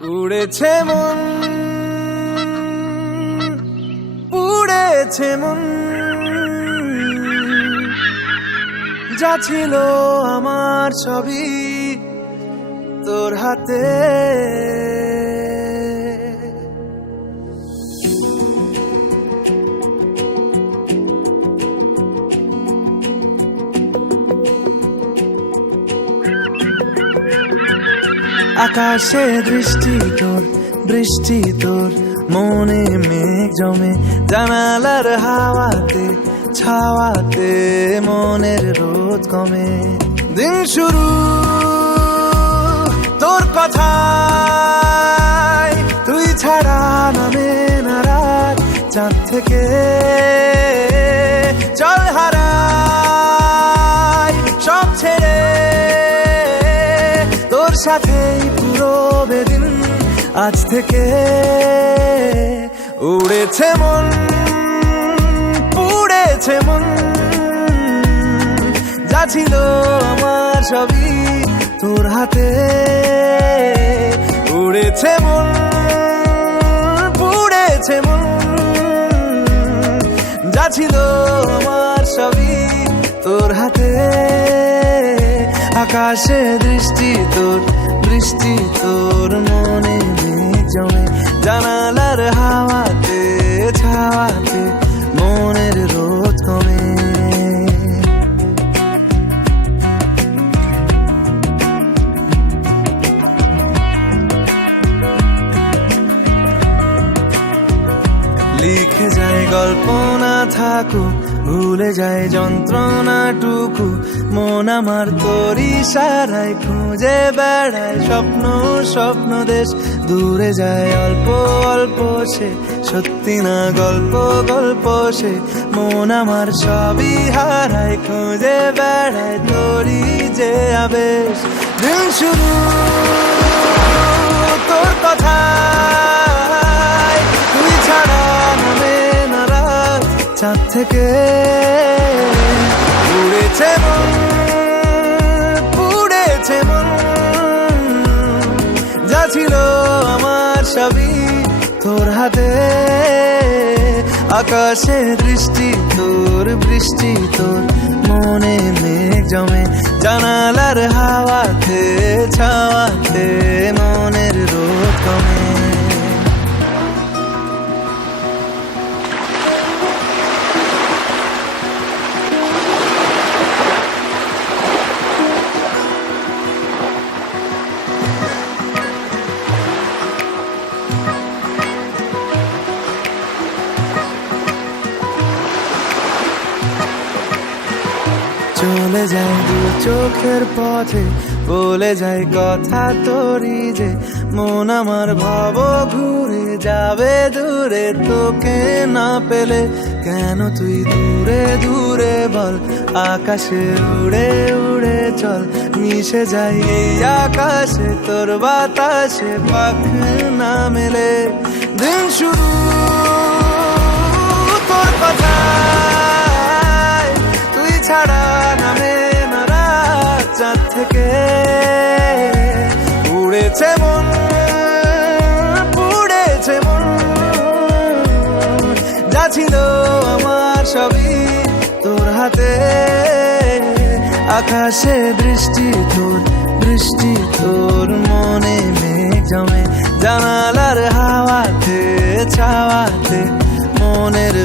উড়েছে মন, উড়েছে মন, যা ছিল আমার ছবি তোর হাতে। আকাশে দৃষ্টি তোর, বৃষ্টি তোর, মনে মেঘ জমে, জানালার হাওয়াতে ছাওয়াতে মনের রোদ কমে। দিন শুরু তোর কথায়, তুই ছাড়া নামে না রাত, চাঁদ থেকে চল হারাই সব ছেড়ে, তোর সাথেই পুরো বেদিন আজ থেকে। উড়েছে মন, উড়েছে মন, যা ছিল আমার সবই তোর হাতে। উড়েছে মন, উড়েছে মন, যা ছিল আমার সবই তোর হাতে। আকাশে দৃষ্টি তোর, বৃষ্টি তোর, মনে মেঘ জমে, জানালার হাওয়াতে ছাওয়াতে মনের রোদ কমে। লিখে যায় গল্প না থাকুক, ভুলে যায় যন্ত্রণাটুকু, মন আমার তোর ইশারায় খুঁজে বেড়ায় স্বপ্ন স্বপ্ন দেশ। দূরে যায় অল্প অল্প সে, সত্যি না গল্প গল্প সে, মন আমার সবই হারায় খুঁজে বেড়ায় তোরই যে আবেশ। দিন শুরু তোর কথায়, তুই ছাড়া নামে না রাত, চাঁদ থেকে উড়েছে মন, উড়েছে মন, যা ছিল আমার সবই তোর হাতে। আকাশে দৃষ্টি তোর, বৃষ্টি তোর, মনে মেঘ জমে, জানালার হাওয়াতে ছাওয়াতে মনের রোদ কমে। চলে যায় দু চোখের পথে, বলে যায় কথা তোরই যে, মন আমার ভাব ঘুরে যাবে দূরে তোকে না পেলে। কেন তুই দূরে দূরে বল, আকাশে উড়ে উড়ে চল, মিশে যাই এই আকাশে তোর বাতাসে পাখ না মেলে। দিন শুরু তোর কথায়, তুই ছাড়া নামে না রাত, চাঁদ থেকে উড়েছে মন, উড়েছে মন, যা ছিল আমার সবই তোর হাতে। আকাশে দৃষ্টি তোর, বৃষ্টি তোর, মনে মেঘ জমে, জানালার হাওয়াতে ছাওয়াতে মনের